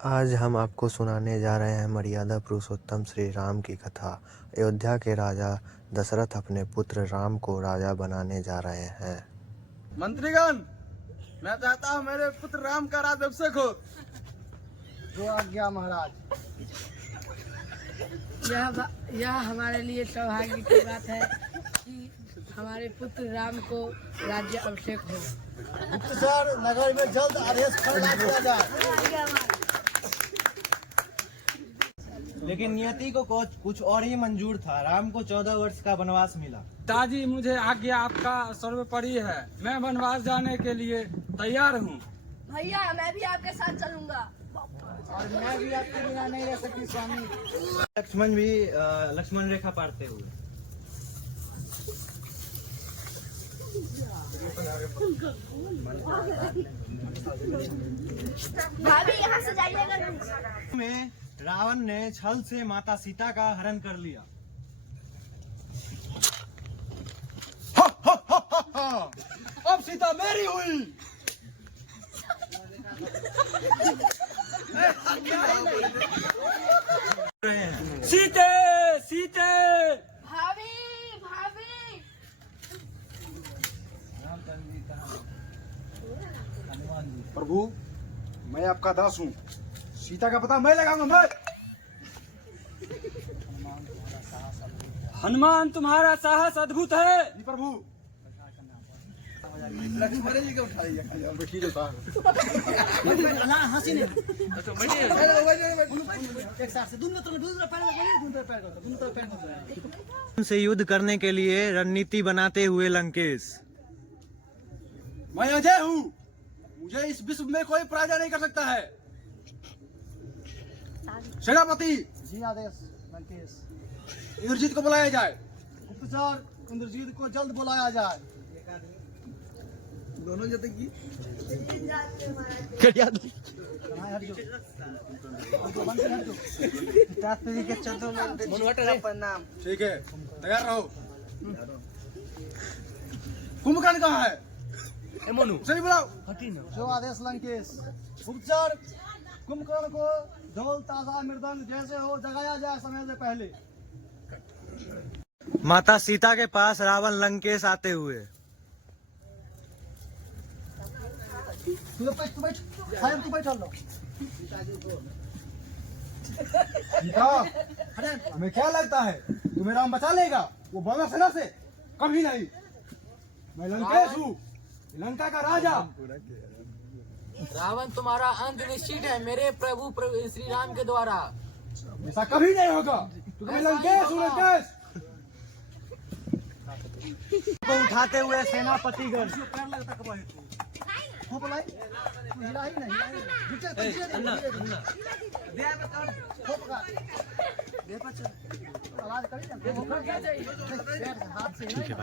आज हम आपको सुनाने जा रहे हैं मर्यादा पुरुषोत्तम श्री राम की कथा। अयोध्या के राजा दशरथ अपने पुत्र राम को राजा बनाने जा रहे हैं। मंत्रीगण, मैं चाहता हूँ मेरे पुत्र राम का राज्याभिषेक हो। जो आज्ञा महाराज। यह हमारे लिए सौभाग्य की बात है कि हमारे पुत्र राम को राज्य अभिषेक हो। गुप्तचर, नगर में जल्द आदेश फैला दिया जाए। लेकिन नियति को कुछ और ही मंजूर था। राम को 14 वर्ष का वनवास मिला। पिताजी, मुझे आज्ञा आपका सर्वोपरि है। मैं वनवास जाने के लिए तैयार हूँ। भैया, मैं भी आपके साथ चलूंगा। और मैं भी आपके बिना नहीं रह सकती स्वामी। लक्ष्मण भी लक्ष्मण रेखा पारते हुए। भाभी, यहाँ से जाइएगा। में रावण ने छल से माता सीता का हरण कर लिया। अब सीता मेरी हुई। सीते सीते भाभी भाभी। प्रभु, मैं आपका दास हूँ। सीता का पता मैं लगाऊंगा। मैं हनुमान, तुम्हारा साहस अद्भुत है। जी प्रभु। लक्ष्मण जी को उठा लीजिए। बैठिए जो साहब। हंसी नहीं। एक साथ से दूसरा पैर से युद्ध करने के लिए रणनीति बनाते हुए लंकेश। मैं अजय हूँ। मुझे इस विश्व में कोई पराजय नहीं कर सकता है। सेनापति जी, आदेश। लंकेश, इंद्रजीत को बुलाया जाए। गुप्तचर, इंद्रजीत को जल्द बुलाया जाए। दोनों जते की ठीक है, तैयार रहो। कुंभकर्ण कहाँ है? सही बुलाओ। जो आदेश लंकेश। गुप्तचर, कुंभकर्ण को ढोल, ताजा, मृदंग जैसे हो जगाया जाए समय से पहले। माता सीता के पास रावण लंकेश आते हुए। तू बैठ। हमें क्या लगता है तुम्हें राम बचा लेगा? वो वानर सेना से कभी नहीं। मैं लंकेश हूँ, लंका का राजा। रावण, तुम्हारा अंत निश्चित है मेरे प्रभु श्री राम के द्वारा। ऐसा कभी नहीं होगा। तुम्हें लंकेश हूँ, लंकेश। को उठाते हुए सेनापतिगण। ठीक है भाई।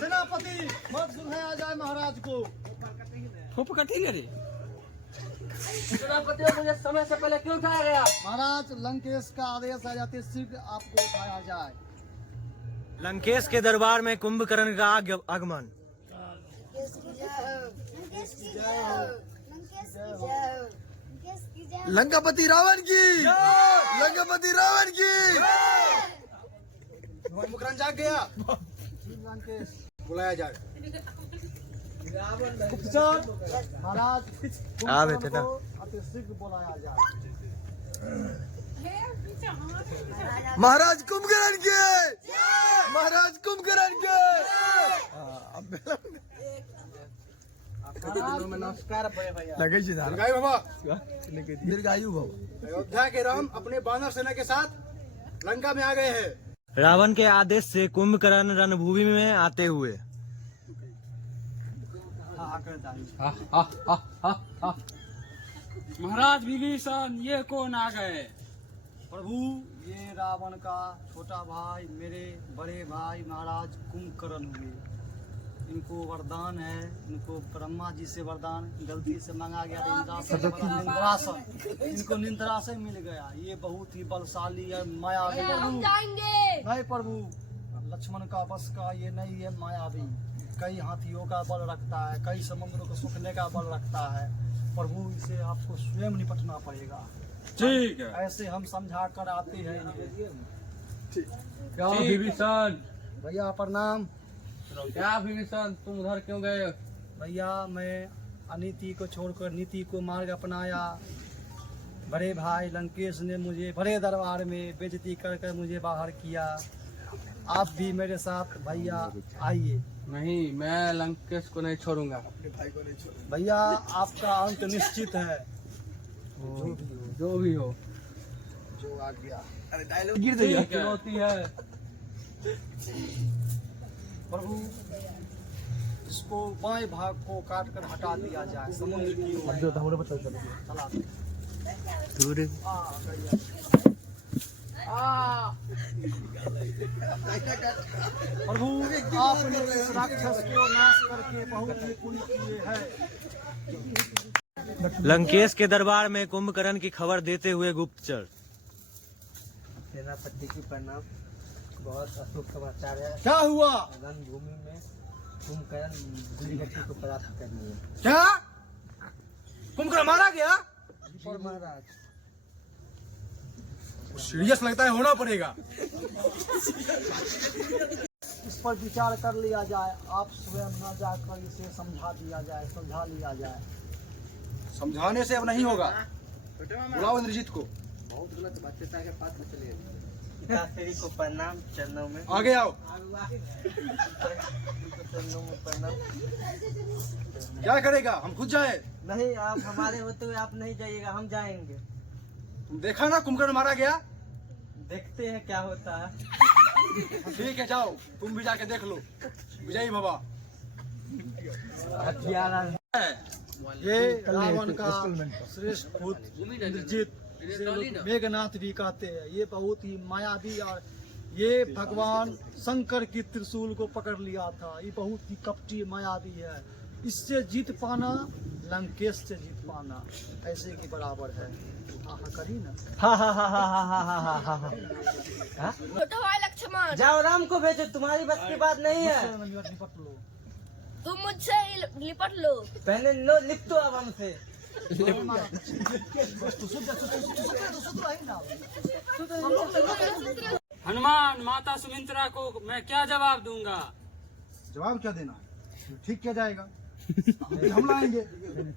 सेनापति, मत सुनाया जाए महाराज को। खूब कठिन है रे। सेनापति, मुझे समय से पहले क्यों उठाया गया? महाराज, लंकेश का आदेश आ जाते शीघ्र आपको उठाया जाए। लंकेश के दरबार में कुंभकर्ण का आगमन। लंकापति रावण की। लंकापति रावण की। मुकरण जाग गया। लंकेश बुलाया जाए। महाराज, अति शीघ्र बुलाया जाए। महाराज कुंभकर्ण के। महाराज कुंभकर्ण के। नमस्कार दीर्घायु भव। अयोध्या के राम अपने वानर सेना के साथ लंका में आ गए हैं। रावण के आदेश से कुंभकर्ण रणभूमि में आते हुए। महाराज विभीषण, ये कौन आ गए? प्रभु, ये रावण का छोटा भाई, मेरे बड़े भाई महाराज कुंभकर्ण हुए। इनको वरदान है, इनको ब्रह्मा जी से वरदान गलती से मांगा गया था, इंद्रासन इनको निंद्रासन मिल गया। ये बहुत ही बलशाली है, मायावी नहीं प्रभु, लक्ष्मण का बस का ये नहीं है मायावी। कई हाथियों का बल रखता है, कई समुद्रों को सूखने का बल रखता है। प्रभु इसे आपको स्वयं निपटना पड़ेगा। ठीक है। ऐसे हम समझा कर आते हैं इनके। क्या विभीषण? भैया प्रणाम। क्या विभीषण, तुम उधर क्यों गए? भैया मैं अनीति को छोड़कर नीति को मार्ग अपनाया। बड़े भाई लंकेश ने मुझे बड़े दरबार में बेइज्जती कर कर मुझे बाहर किया। आप भी मेरे साथ भैया आइए। नहीं, मैं लंकेश को नहीं छोड़ूंगा। भैया आपका अंत निश्चित है। जो भी हो, जो आ गया गिर गई चुनौती है। प्रभु इसको बाएं भाग को काट कर हटा दिया जाए, समुद्र की ओर चला दे। दूर प्रभु आपने इस राक्षस को नाश करके बहुत ही पुण्य किए हैं। लंकेश के दरबार में कुंभकर्ण की खबर देते हुए गुप्तचर। सेनापति की प्रणाम। बहुत अशुभ समाचार है। क्या हुआ? रणभूमि में कुंभकर्ण वीरगति को प्राप्त करनी है। क्या कुंभकर्ण मारा गया? और महाराज सीरियस लगता है, होना पड़ेगा। इस पर विचार कर लिया जाए। आप स्वयं न जाकर इसे समझा दिया जाए, समझा लिया जाए। समझाने से अब नहीं होगा। बुलाओ इंद्रजीत को। बहुत गलत बात के पास में चलिए। पिताश्री को प्रणाम, चरणों में। आगे आओ। चरणों में प्रणाम। क्या करेगा? हम खुद जाए? नहीं, आप हमारे होते हुए आप नहीं जाइएगा, हम जाएंगे। तुम देखा ना कुंभकर्ण मारा गया? देखते हैं क्या होता है। ठीक है, जाओ तुम भी जाके देख लो। विजयी भवा। हथियार ये रावण का श्रेष्ठ पुत्र इंद्रजीत, इसे लोग मेघनाथ भी कहते हैं। ये बहुत ही मायावी और ये भगवान शंकर की त्रिशूल को पकड़ लिया था। ये बहुत ही कपटी मायावी है। इससे जीत पाना लंकेश से जीत पाना ऐसे के बराबर है। करी ना। छोटा भाई लक्ष्मण, जाओ, राम को भेजो, तुम्हारी बस की बात नहीं है। निपट लो। तुम मुझसे लिपट लो। पहले लो, लिख दो अब हमसे। हनुमान, माता सुमित्रा को मैं क्या जवाब दूंगा? जवाब क्या देना? ठीक किया जाएगा। हम लाएंगे।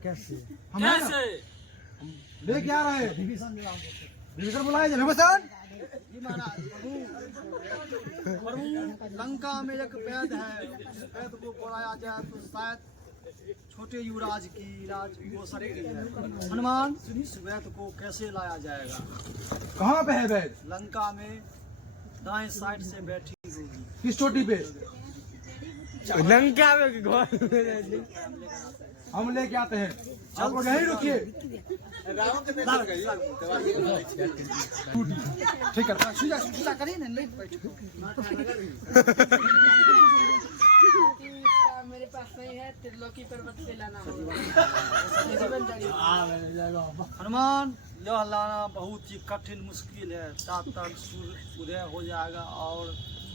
कैसे? कैसे? लेके आ रहे हैं। विभीषण बुलाए। विभीषण, प्रभु लंका में एक वैद है। उस वैद को बुलाया जाए तो शायद छोटे युवराज की इलाज हो सकती है। हनुमान, इस वैद को कैसे लाया जाएगा? कहाँ पे है वैद? लंका में दाएं साइड से बैठी होगी। किस चोटी पे? लंका में हम लेके आते हैं। आप लोग यहीं रुकिए। ठीक है, सुजा करिए ना। मेरे पास नहीं है, त्रिलोकी पर्वत से लाना होगा। हनुमान, यह लाना बहुत ही कठिन मुश्किल है। तब तक सूर्य उदय हो जाएगा और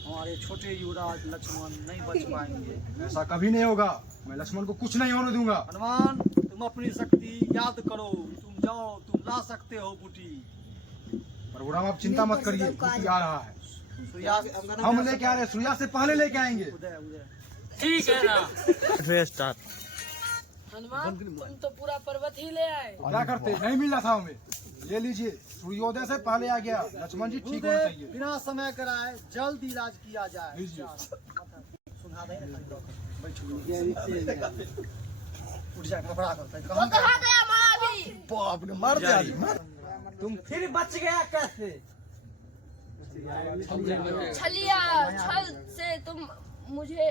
हमारे छोटे युवराज लक्ष्मण नहीं बच पाएंगे। ऐसा कभी नहीं होगा। मैं लक्ष्मण को कुछ नहीं होने दूंगा। हनुमान, तुम अपनी शक्ति याद करो। तुम जाओ, तुम ला सकते हो बूटी। प्रभुराम, आप चिंता मत करिए, बूटी आ रहा है। हम लेके आ रहे हैं, सूर्या से पहले लेके आएंगे। ठीक है ना? स्टार्ट। हनुमान, तुम तो पूरा पर्वत ही ले आए। क्या करते? नहीं मिला था हमें। ले लीजिए, सूर्योदय से पहले आ गया। लक्ष्मण जी ठीक होना चाहिए। बिना समय कराए जल्द इलाज किया जाए। सुना दे उठ जाए, घबरा करता है। कहाँ गया महावीर? बाप ने मार दिया। तुम फिर बच गया कैसे? छलिया छल से तुम मुझे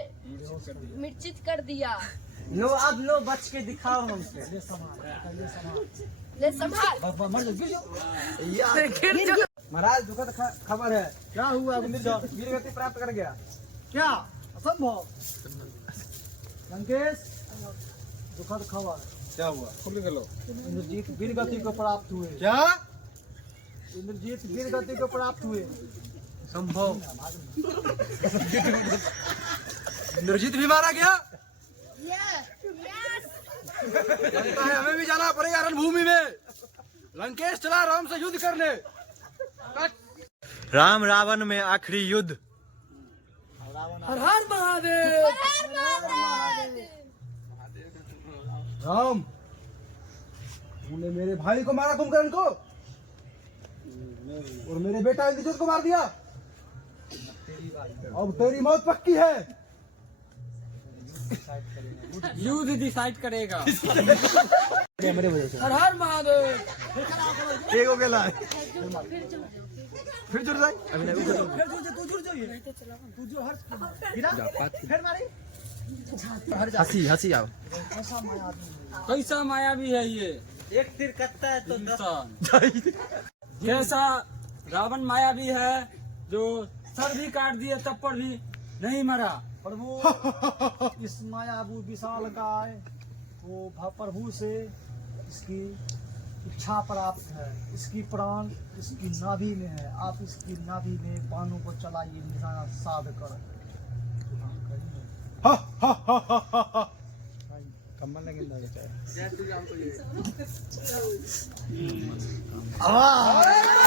मिर्चित कर दिया। लो, अब लो, बच के दिखाओ हमसे। ले संभाल। महाराज, दुखद खबर है। क्या हुआ? वीरगति प्राप्त कर गया। क्या? असंभव। लंकेश दुखद खबर। क्या हुआ? इंद्रजीत वीर गति को प्राप्त हुए। क्या? इंद्रजीत वीर गति को प्राप्त हुए। संभव? इंद्रजीत भी मारा गया? लगता है हमें भी जाना पड़ेगा रणभूमि में। लंकेश चला राम से युद्ध करने। राम रावण में आखिरी युद्ध। हर हर महादेव। राम, तूने मेरे भाई को मारा कुंभकर्ण को और मेरे बेटा इंद्रजीत को मार दिया। अब तेरी मौत पक्की है। युद्ध डिसाइड करेगा। हर हर महादेव। एक हो गया फिर जुड़ जाए। हंसी आओ। कैसा मायावी है ये एक तीर कटता है तो 10 इंसान। जैसा रावण मायावी है जो सर भी काट दिए तब पर भी नहीं मरा। प्रभु इस मायाबू विशालकाय को प्रभु से इसकी इच्छा प्राप्त है। इसकी प्राण इसकी नाभि में है। आप इसकी नाभि में बाणों को चलाइए निशाना साध कर। कम्बल लगे जय श्री राम को ले। आवाज।